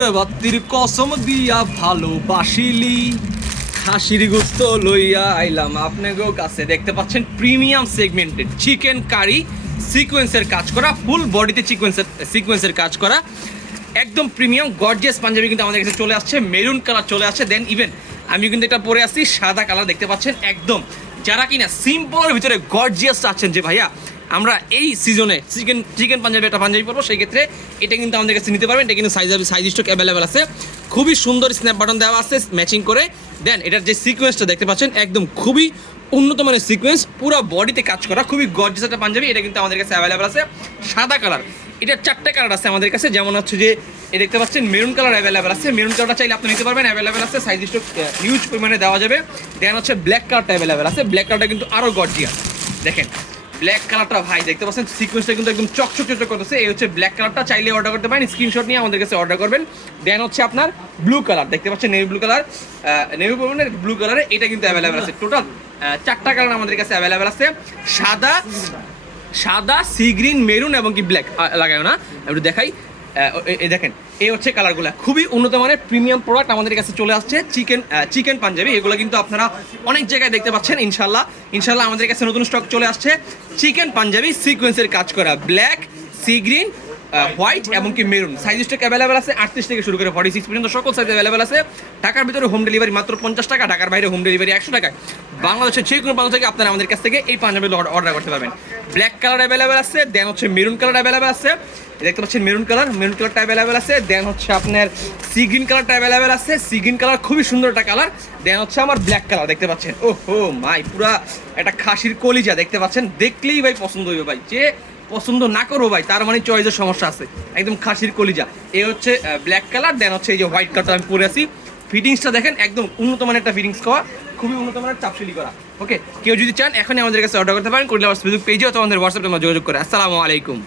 বাত্তির কসম দিয়া ভালোবাসিলি খাসির গোস্ত লইয়া আইলাম আপনাকেও কাছে। দেখতে পাচ্ছেন প্রিমিয়াম সেগমেন্টেড চিকেন কারি সিকোয়েন্সের কাজ করা, ফুল বডিতে সিকোয়েন্সের কাজ করা, একদম প্রিমিয়াম গর্জিয়াস পাঞ্জাবি কিন্তু আমাদের কাছে চলে আসছে। মেরুন কালার চলে আসছে, দেন ইভেন আমি কিন্তু এটা পরে আসছি সাদা কালার। দেখতে পাচ্ছেন একদম যারা কিনা সিম্পলের ভিতরে গর্জিয়াস চাচ্ছেন যে ভাইয়া আমরা এই সিজনে চিকেন পাঞ্জাবি একটা পাঞ্জাবি পরবো, সেই ক্ষেত্রে এটা কিন্তু আমাদের কাছে নিতে পারবেন। এটা কিন্তু সাইজ স্টক অ্যাভেলেবেল আছে, খুবই সুন্দর স্ন্যাপ বাটন দেওয়া আছে ম্যাচিং করে। দেন এটার যে সিকোয়েন্সটা দেখতে পাচ্ছেন একদম খুবই উন্নত মানের সিকোয়েন্স, পুরো বডিতে কাজ করা, খুবই গর্জিয়াস একটা পাঞ্জাবি। এটা কিন্তু আমাদের কাছে অ্যাভেলেবেল আছে সাদা কালার। এটার 4টে কালার আছে আমাদের কাছে, যেমন হচ্ছে যে দেখতে পাচ্ছেন মেরুন কালার অ্যাভেলেবেল আছে। মেরুন কালারটা চাইলে আপনি নিতে পারবেন, অ্যাভেলেবেল আছে, সাইজ স্টক হিউজ পরিমাণে দেওয়া যাবে। দেন হচ্ছে ব্ল্যাক কালারটা অ্যাভেলেবেল আছে। ব্ল্যাক কালারটা কিন্তু আরও গর্জিয়াস। দেখেন ব্ল্যাক কালারটা ভাই দেখতে পাচ্ছেন সিকোয়েন্সটা কিন্তু একদম চকচক করতেছে। এই হচ্ছে ব্ল্যাক কালারটা, চাইলে অর্ডার করতে পারেন, স্ক্রিনশট নিয়ে আমাদের কাছে অর্ডার করবেন। দেন হচ্ছে আপনার ব্লু কালার দেখতে পাচ্ছেন, নেভি ব্লু কালারে এটা কিন্তু অ্যাভেলেবেল আছে। টোটাল 4টা কালার আমাদের কাছে অ্যাভেলেবেল আছে, সাদা সি গ্রিন মেরুন এবং কি ব্ল্যাক। লাগায় না একটু দেখাই, দেখেন এই হচ্ছে কালারগুলো, খুবই উন্নত মানের প্রিমিয়াম প্রোডাক্ট আমাদের কাছে চলে আসছে। চিকেন পাঞ্জাবি এগুলো কিন্তু আপনারা অনেক জায়গায় দেখতে পাচ্ছেন। ইনশাল্লাহ আমাদের কাছে নতুন স্টক চলে আসছে চিকেন পাঞ্জাবি সিকোয়েন্সের কাজ করা, ব্ল্যাক, সি গ্রিন, হোয়াইট এবং কি মেরুন। সাইজ স্টক অ্যাভেলেবেল আছে 38 থেকে শুরু করে 46 পর্যন্ত সকল সাইজ অ্যাভেলেবেল আছে। ঢাকার ভিতরে হোম ডেলিভারি মাত্র 50 টাকা, ঢাকার বাইরে হোম ডেলিভারি 100 টাকায়। বাংলাদেশের যে কোনো প্রান্ত থেকে আপনারা আমাদের কাছ থেকে এই পাঞ্জাবিগুলো অর্ডার করতে পারবেন। ব্ল্যাক কালার অ্যাভেলেবেল আছে, দেন হচ্ছে মেরুন কালার অ্যাভেলেবেল আছে। দেখতে পাচ্ছেন মেরুন কালারটা অ্যাভেলেবেল আছে। দেন হচ্ছে আপনার সি গ্রিন কালারটা অ্যাভেলেবেল আছে। সি গ্রিন কালার খুবই সুন্দর একটা কালার। দেন হচ্ছে আমার ব্ল্যাক কালার দেখতে পাচ্ছেন, ওহো মাই পুরা একটা খাসির কলিজা দেখতে পাচ্ছেন, দেখলেই ভাই পছন্দ হইবে ভাই। যে পছন্দ না করো ভাই তার মানে চয়েসের সমস্যা আছে, একদম খাসির কলিজা। এই হচ্ছে ব্ল্যাক কালার। দেন হচ্ছে এই যে হোয়াইট কালারটা আমি পরে আছি। ফিটিংসটা দেখেন একদম উন্নত মানের একটা ফিটিংস করা, খুবই উন্নত মানের চাপশিলি করা। ওকে, কেউ যদি চান এখনই আমাদের কাছে অর্ডার করতে পারেন, করলে ফেসবুক পেজে অথবা আমাদের হোয়াটসঅ্যাপে যোগাযোগ করে। আসসালামু আলাইকুম।